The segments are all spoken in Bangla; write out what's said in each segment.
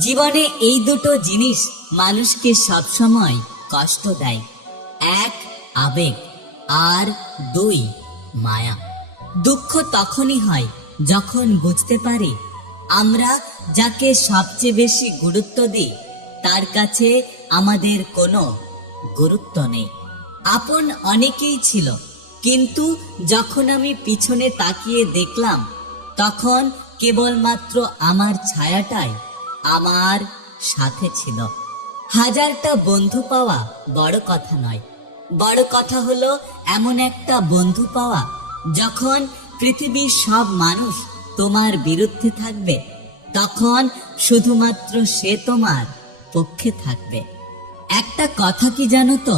জীবনে এই দুটো জিনিস মানুষকে সবসময় কষ্ট দেয়। এক, আবেগ, আর দুই, মায়া। দুঃখ তখনই হয় যখন বুঝতে পারি আমরা যাকে সবচেয়ে বেশি গুরুত্ব দিই তার কাছে আমাদের কোনো গুরুত্ব নেই। আপন অনেকেই ছিল, কিন্তু যখন আমি পিছনে তাকিয়ে দেখলাম তখন কেবলমাত্র আমার ছায়াটাই আমার সাথে ছিল। হাজারটা বন্ধু পাওয়া বড় কথা নয়, বড় কথা হলো এমন একটা বন্ধু পাওয়া যখন পৃথিবীর সব মানুষ তোমার বিরুদ্ধে থাকবে তখন শুধুমাত্র সে তোমার পক্ষে থাকবে। একটা কথা কি জানো তো,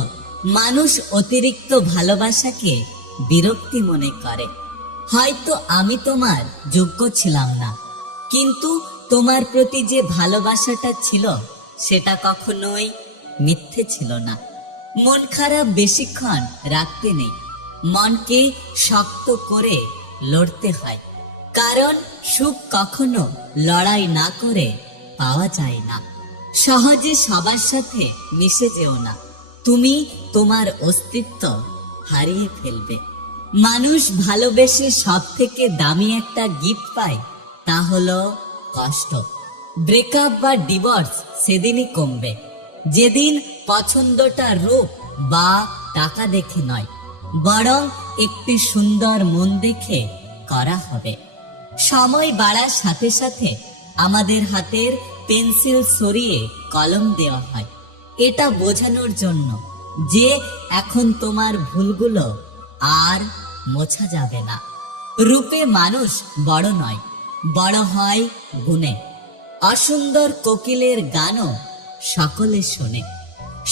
মানুষ অতিরিক্ত ভালোবাসাকে বিরক্তি মনে করে। হয়তো আমি তোমার যোগ্য ছিলাম না, কিন্তু তোমার প্রতি যে ভালোবাসাটা ছিল সেটা কখনোই মিথ্যে ছিল না। মন খারাপ বেশিক্ষণ রাখতে নেই, মনকে শক্ত করে লড়তে হয়, কারণ সুখ কখনো লড়াই না করে পাওয়া যায় না। সহজে সবার সাথে মিশে যেও না, তুমি তোমার অস্তিত্ব হারিয়ে ফেলবে। মানুষ ভালোবেসে সব থেকে দামি একটা গিফট পায়, তা হলো কষ্ট। ব্রেকআপ বা ডিভোর্স সেদিনই কমবে যেদিন পছন্দটা রূপ বা টাকা দেখে নয়, বরং একটি সুন্দর মন দেখে করা হবে। সময় বাড়ার সাথে সাথে আমাদের হাতের পেন্সিল সরিয়ে কলম দেওয়া হয়, এটা বোঝানোর জন্য যে এখন তোমার ভুলগুলো আর মোছা যাবে না। রূপে মানুষ বড় নয়, বড় হয় গুণে। অসুন্দর কোকিলের গানও সকলে শোনে।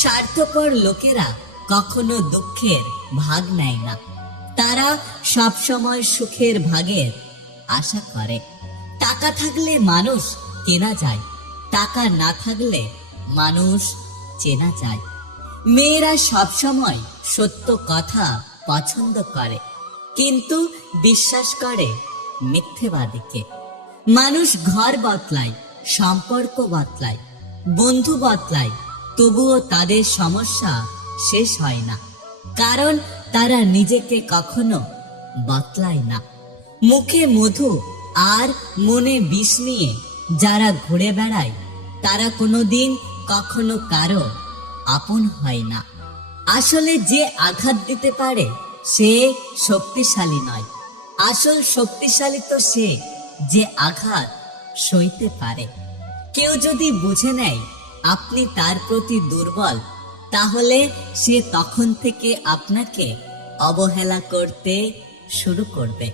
স্বার্থপর লোকেরা কখনো দুঃখের ভাগ নেয় না, তারা সব সময় সুখের ভাগের আশা করে। টাকা থাকলে মানুষ কেনা যায়, টাকা না থাকলে মানুষ চেনা যায়। মেয়েরা সব সময় সত্য কথা পছন্দ করে, কিন্তু বিশ্বাস করে মিথ্যেবাদীকে। মানুষ ঘর বদলায়, সম্পর্ক বদলায়, বন্ধু বদলায়, তবুও তাদের সমস্যা শেষ হয় না, কারণ তারা নিজেকে কখনো বদলায় না। মুখে মধু আর মনে বিষ নিয়ে যারা ঘুরে বেড়ায় তারা কোনোদিন কখনো কারো আপন হয় না। আসলে যে আঘাত দিতে পারে সে শক্তিশালী নয়, আসল শক্তিশালী তো সে যে আঘাত সইতে পারে। কেউ যদি বুঝে নেয় আপনি তার প্রতি দুর্বল, তাহলে সে তখন থেকে আপনাকে অবহেলা করতে শুরু করবে।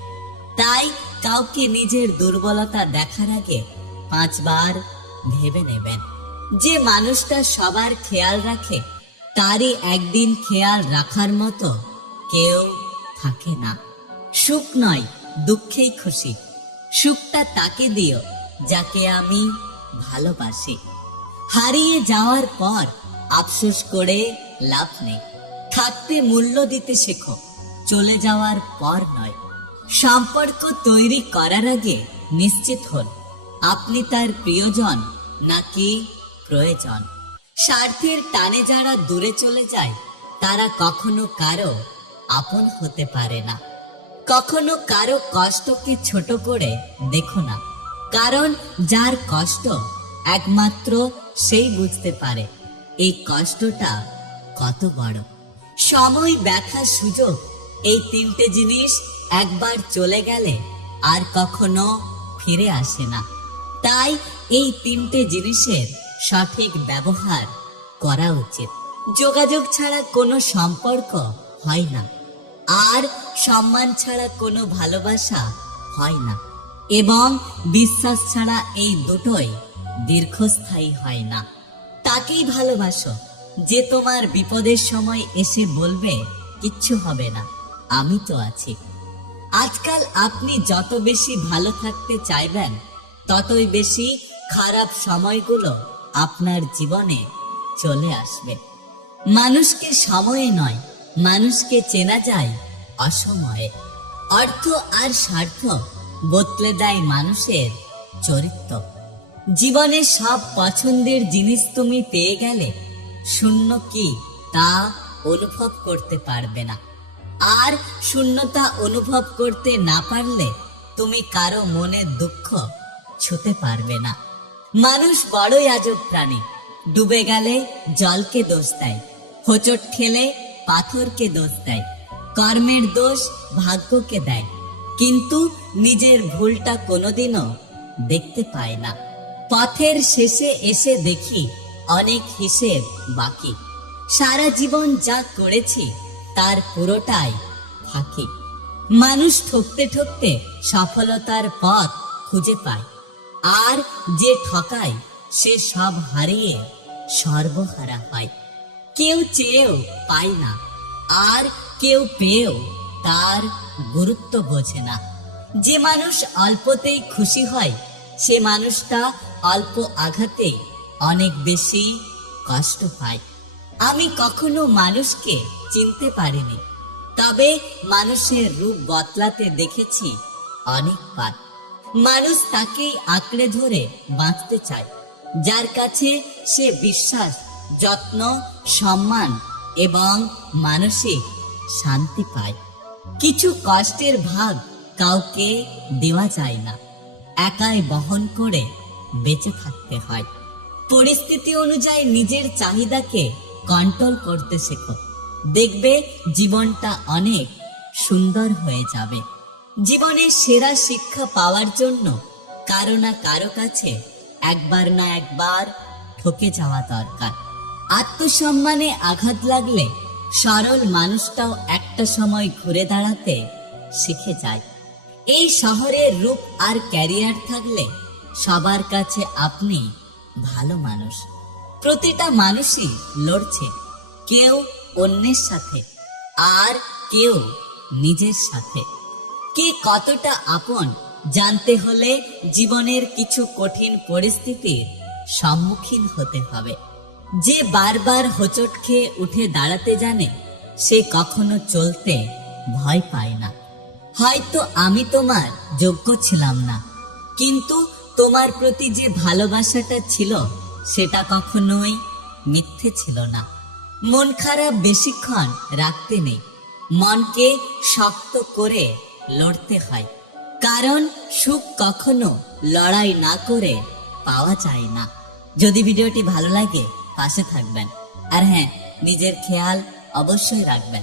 তাই কাউকে নিজের দুর্বলতা দেখার আগে 5 বার ভেবে নেবেন। যে মানুষটা সবার খেয়াল রাখে তারই একদিন খেয়াল রাখার মতো কেউ থাকে না। সুখ নয়, দুঃখেই খুশি। সুখটা তাকে দিও যাকে আমি ভালোবাসি। হারিয়ে যাওয়ার পর আফসোস করে লাভ নেই। থাকতে মূল্য দিতে শেখো, চলে যাওয়ার পর নয়। সম্পর্ক তৈরি করার আগে নিশ্চিত হন আপনি তার প্রিয়জন নাকি প্রয়োজন। স্বার্থের টানে যারা দূরে চলে যায় তারা কখনো কারো আপন হতে পারে না। কখনো কারো কষ্টকে ছোট করে দেখো না, কারণ যার কষ্ট একমাত্র সেই বুঝতে পারে এই কষ্টটা কত বড়। সময়, ব্যথা, সুযোগ, এই 3টে জিনিস একবার চলে গেলে আর কখনো ফিরে আসে না। তাই এই 3টে জিনিসের সঠিক ব্যবহার করা উচিত। যোগাযোগ ছাড়া কোনো সম্পর্ক হয় না, আর সম্মান ছাড়া কোনো ভালোবাসা হয় না, এবং বিশ্বাস ছাড়া এই দুটোই দীর্ঘস্থায়ী হয় না। তাকেই ভালোবাসো যে তোমার বিপদের সময় এসে বলবে কিচ্ছু হবে না, আমি তো আছি। আজকাল আপনি যত বেশি ভালো থাকতে চাইবেন ততই বেশি খারাপ সময়গুলো আপনার জীবনে চলে আসবে। মানুষকে সময়ে নয়, মানুষকে চেনা যায় অসময়ে। অর্থ আর স্বার্থ বদলে দেয় মানুষের চরিত্র। জীবনে সব পছন্দের জিনিস তুমি পেয়ে গেলে শূন্য কি তা অনুভব করতে পারবে না। আর শূন্যতা অনুভব করতে না পারলে তুমি কারো মনের দুঃখ ছুঁতে পারবে না। মানুষ বড়ই আজব প্রাণী। ডুবে গেলে জলকে দোষ দেয়, হোঁচট খেলে পাথরকে দোষ দেয়, কর্মের দোষ ভাগ্যকে দেয়, কিন্তু নিজের ভুলটা কোনোদিনও দেখতে পায় না। পথের শেষে এসে দেখি অনেক হিসেব বাকি। সারা জীবন যা করেছি তার পুরোটাই ফাঁকি। মানুষ ঠকতে ঠকতে সফলতার পথ খুঁজে পায়, আর যে ঠকায় সে সব হারিয়ে সর্বহারা হয়। কেউ চেয়েও পায় না, আর কেউ পেয়েও তার গুরুত্ব বোঝে না। যে মানুষ অল্পতেই খুশি হয় সে মানুষটা অল্প আঘাতেই অনেক বেশি কষ্ট পায়। আমি কখনো মানুষকে চিনতে পারিনি, তবে মানুষের রূপ বদলাতে দেখেছি অনেকবার। মানুষ তাকেই আঁকড়ে ধরে বাঁচতে চায় যার কাছে সে বিশ্বাস, যত্ন, সম্মান এবং মানসিক শান্তি পায়। কিছু কষ্টের ভাগ কাউকে দেওয়া যায় না, একাই বহন করে বেঁচে থাকতে হয়। পরিস্থিতি অনুযায়ী নিজের চাহিদাকে কন্ট্রোল করতে শেখো, দেখবে জীবনটা অনেক সুন্দর হয়ে যাবে। জীবনের সেরা শিক্ষা পাওয়ার জন্য কারো না কারো কাছে একবার না একবার ঠকে যাওয়া দরকার। আত্মসম্মানে আঘাত লাগলে সরল মানুষটাও একটা সময় ঘুরে দাঁড়াতে শিখে যায়। এই শহরের রূপ আর ক্যারিয়ার থাকলে সবার কাছে আপনি ভালো মানুষ। প্রতিটা মানুষই লড়ছে, কেউ অন্যের সাথে আর কেউ নিজের সাথে। কে কতটা আপন জানতে হলে জীবনের কিছু কঠিন পরিস্থিতির সম্মুখীন হতে হবে। যে বারবার হোঁচট খেয়ে উঠে দাঁড়াতে জানে সে কখনো চলতে ভয় পায় না। হয়তো আমি তোমার যোগ্য ছিলাম না, কিন্তু তোমার প্রতি যে ভালোবাসাটা ছিল সেটা কখনোই মিথ্যে ছিল না। মন খারাপ বেশিক্ষণ রাখতে নেই, মনকে শক্ত করে লড়তে হয়, কারণ সুখ কখনো লড়াই না করে পাওয়া যায় না। যদি ভিডিওটি ভালো লাগে পাশে থাকবেন, আর হ্যাঁ, নিজের খেয়াল অবশ্যই রাখবেন।